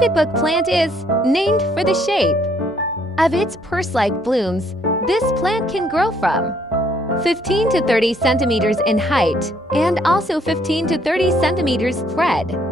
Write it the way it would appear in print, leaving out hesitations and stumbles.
pocketbook plant is named for the shape of its purse-like blooms. This plant can grow from 15 to 30 centimeters in height and also 15 to 30 centimeters thread.